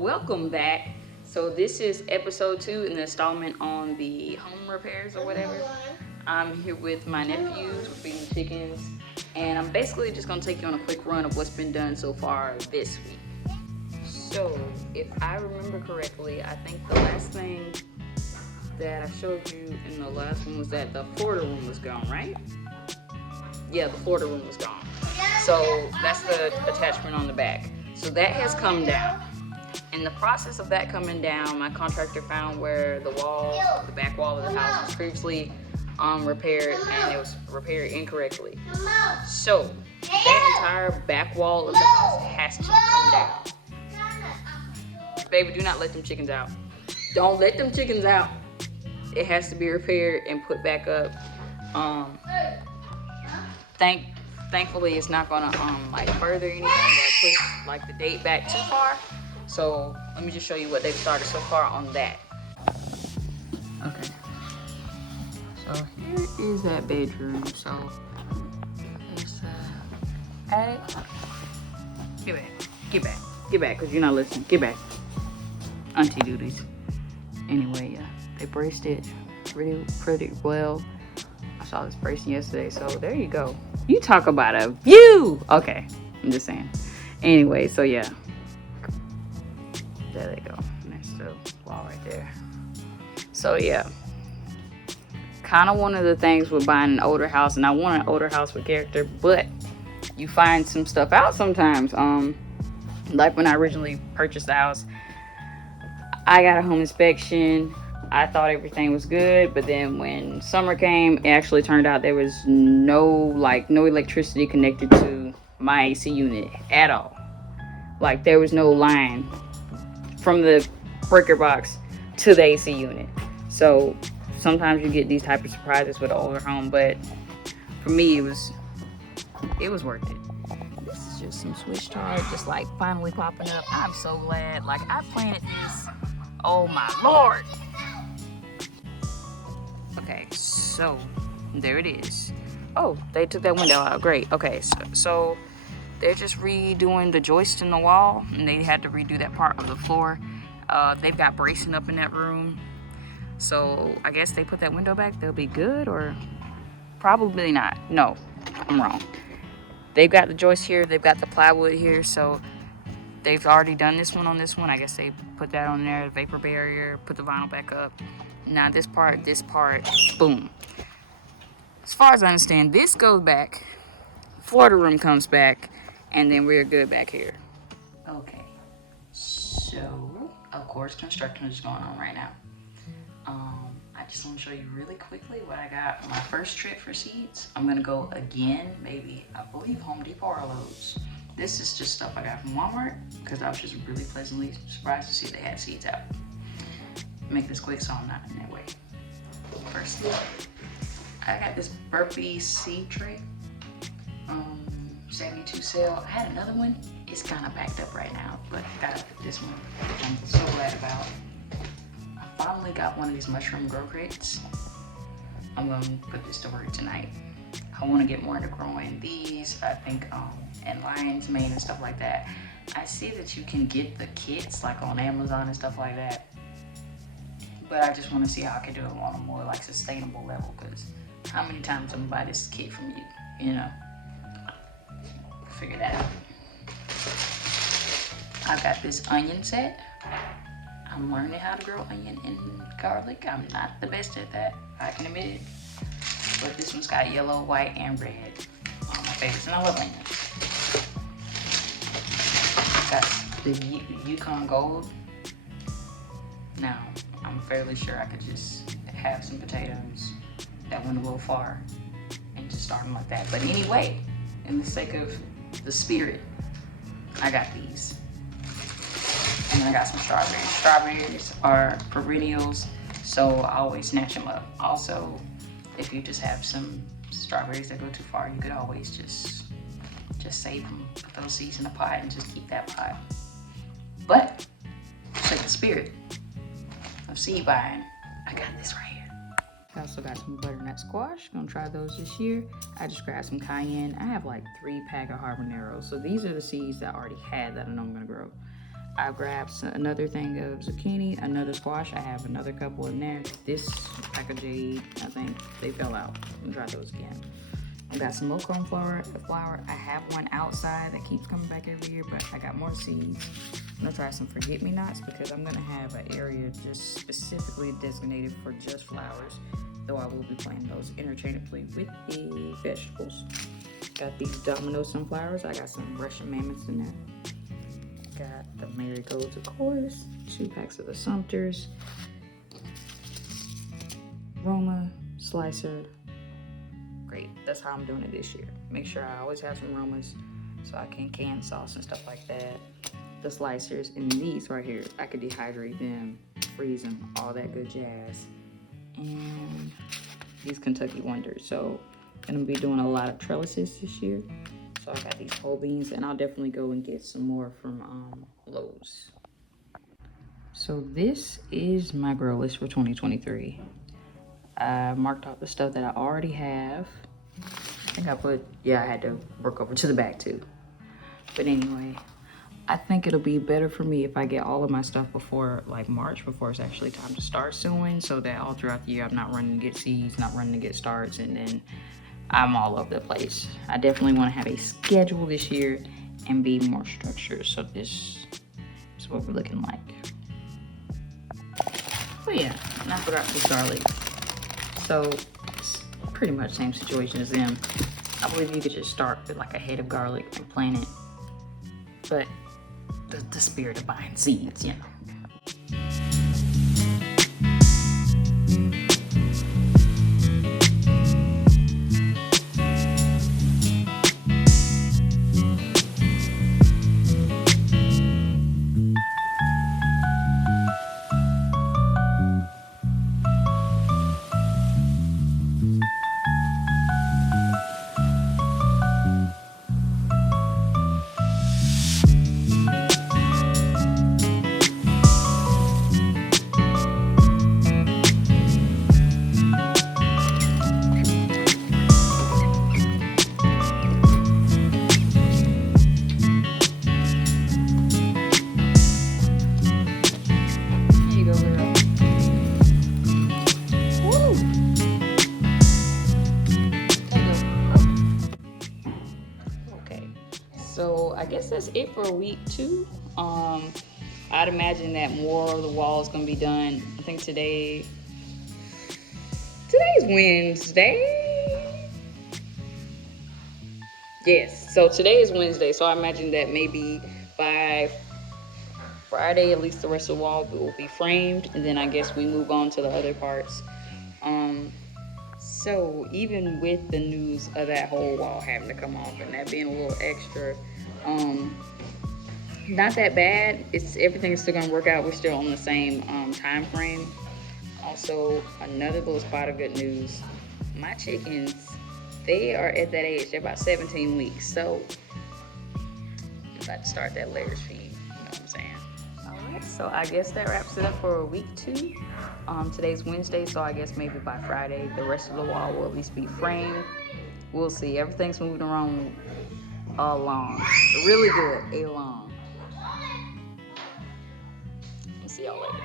Welcome back. So this is episode 2 in the installment on the home repairs or whatever. I'm here with my nephews, we're feeding chickens, and I'm basically just gonna take you on a quick run of what's been done so far this week. So if I remember correctly, I think the last thing that I showed you in the last one was that the Florida room was gone, right? Yeah, the Florida room was gone. So that's the attachment on the back. So that has come down. In the process of that coming down, my contractor found where the back wall of the house was previously repaired, and it was repaired incorrectly. So that entire back wall of the house has to come down. Baby, do not let them chickens out. Don't let them chickens out. It has to be repaired and put back up. Thankfully, it's not gonna like further anything or push like the date back too far. So let me just show you what they've started so far on that. Okay. So here is that bedroom. So it's attic. Get back, cause you're not listening. Get back. Auntie duties. Anyway, yeah, they braced it pretty well. I saw this bracing yesterday, so there you go. You talk about a view. Okay, I'm just saying. Anyway, so yeah. There they go. Next to the wall right there. So yeah. Kind of one of the things with buying an older house, and I want an older house with character, but you find some stuff out sometimes. Like when I originally purchased the house, I got a home inspection. I thought everything was good, but then when summer came, it actually turned out there was no electricity connected to my AC unit at all. Like there was no line from the breaker box to the AC unit. So sometimes you get these type of surprises with an older home, but for me it was worth it. This is just some switch tar just like finally popping up. I'm so glad. Like I planted this. Oh my Lord. Okay, so there it is. Oh, they took that window out. Great. Okay, so they're just redoing the joist in the wall, and they had to redo that part of the floor. They've got bracing up in that room, so I guess they put that window back. They'll be good, or probably not. No, I'm wrong. They've got the joist here. They've got the plywood here, so they've already done this one on this one. I guess they put that on there, the vapor barrier, put the vinyl back up. Now this part, boom. As far as I understand, this goes back, Florida room comes back, and then we're good back here. Okay, so of course construction is going on right now. I just want to show you really quickly what I got on my first trip for seeds. I'm gonna go again, maybe I believe Home Depot or Lowe's. This is just stuff I got from Walmart because I was just really pleasantly surprised to see they had seeds out. Make this quick so I'm not in that way. First, I got this burpee seed tray. 72 sale. I had another one. It's kind of backed up right now, but I got this one. I'm so glad about. I finally got one of these mushroom grow crates. I'm gonna put this to work tonight. I want to get more into growing these. I think and lion's mane and stuff like that. I see that you can get the kits like on Amazon and stuff like that. But I just want to see how I can do it on a more like sustainable level, because how many times I'm gonna buy this kit from you, you know? Figure that out. I've got this onion set. I'm learning how to grow onion and garlic. I'm not the best at that, I can admit it. But this one's got yellow, white, and red. One of my favorites, and I love onions. Got the Yukon Gold. Now, I'm fairly sure I could just have some potatoes that went a little far and just start them like that. But anyway, in the sake of the spirit, I got these. And then I got some strawberries. Strawberries are perennials, so I always snatch them up. Also, if you just have some strawberries that go too far, you could always just save them, put those seeds in a pot and just keep that pot. But, like the spirit of seed buying, I got this right here. I also got some butternut squash. Gonna try those this year. I just grabbed some cayenne. I have like 3 packs of habaneros. So these are the seeds that I already had that I know I'm gonna grow. I grabbed another thing of zucchini, another squash. I have another couple in there. This pack of jade, I think they fell out. I'm gonna try those again. I got some more cornflower. I have one outside that keeps coming back every year, but I got more seeds. I'm gonna try some forget-me-nots because I'm gonna have an area just specifically designated for just flowers, though I will be planting those interchangeably with the vegetables. Got these domino sunflowers. I got some Russian mammoths in there. Got the marigolds, of course. 2 packs of the Sumters. Roma, slicer. Great, that's how I'm doing it this year. Make sure I always have some Romas so I can can sauce and stuff like that. The slicers, and these right here, I could dehydrate them, freeze them, all that good jazz. And these Kentucky Wonders. So I'm gonna be doing a lot of trellises this year. So I got these whole beans, and I'll definitely go and get some more from Lowe's. So this is my grow list for 2023. I marked off the stuff that I already have. I think I had to work over to the back too. But anyway, I think it'll be better for me if I get all of my stuff before like March, before it's actually time to start sowing, so that all throughout the year I'm not running to get seeds, not running to get starts, and then I'm all over the place. I definitely want to have a schedule this year and be more structured. So this is what we're looking like. Oh yeah, and I forgot the garlic. So it's pretty much the same situation as them. I believe you could just start with like a head of garlic and plant it. But the spirit of buying seeds, you know. So I guess that's it for week 2. I'd imagine that more of the wall is gonna be done. I think today's Wednesday. Yes, so today is Wednesday, so I imagine that maybe by Friday, at least the rest of the wall will be framed, and then I guess we move on to the other parts. So even with the news of that whole wall having to come off and that being a little extra, not that bad. Everything's still gonna work out. We're still on the same time frame. Also, another little spot of good news. My chickens, they are at that age. They're about 17 weeks. So I'm about to start that layers feed. You know what I'm saying? All right. So I guess that wraps it up for week 2. Today's Wednesday, so I guess maybe by Friday, the rest of the wall will at least be framed. We'll see. Everything's moving around along. Really good. Along. See y'all later.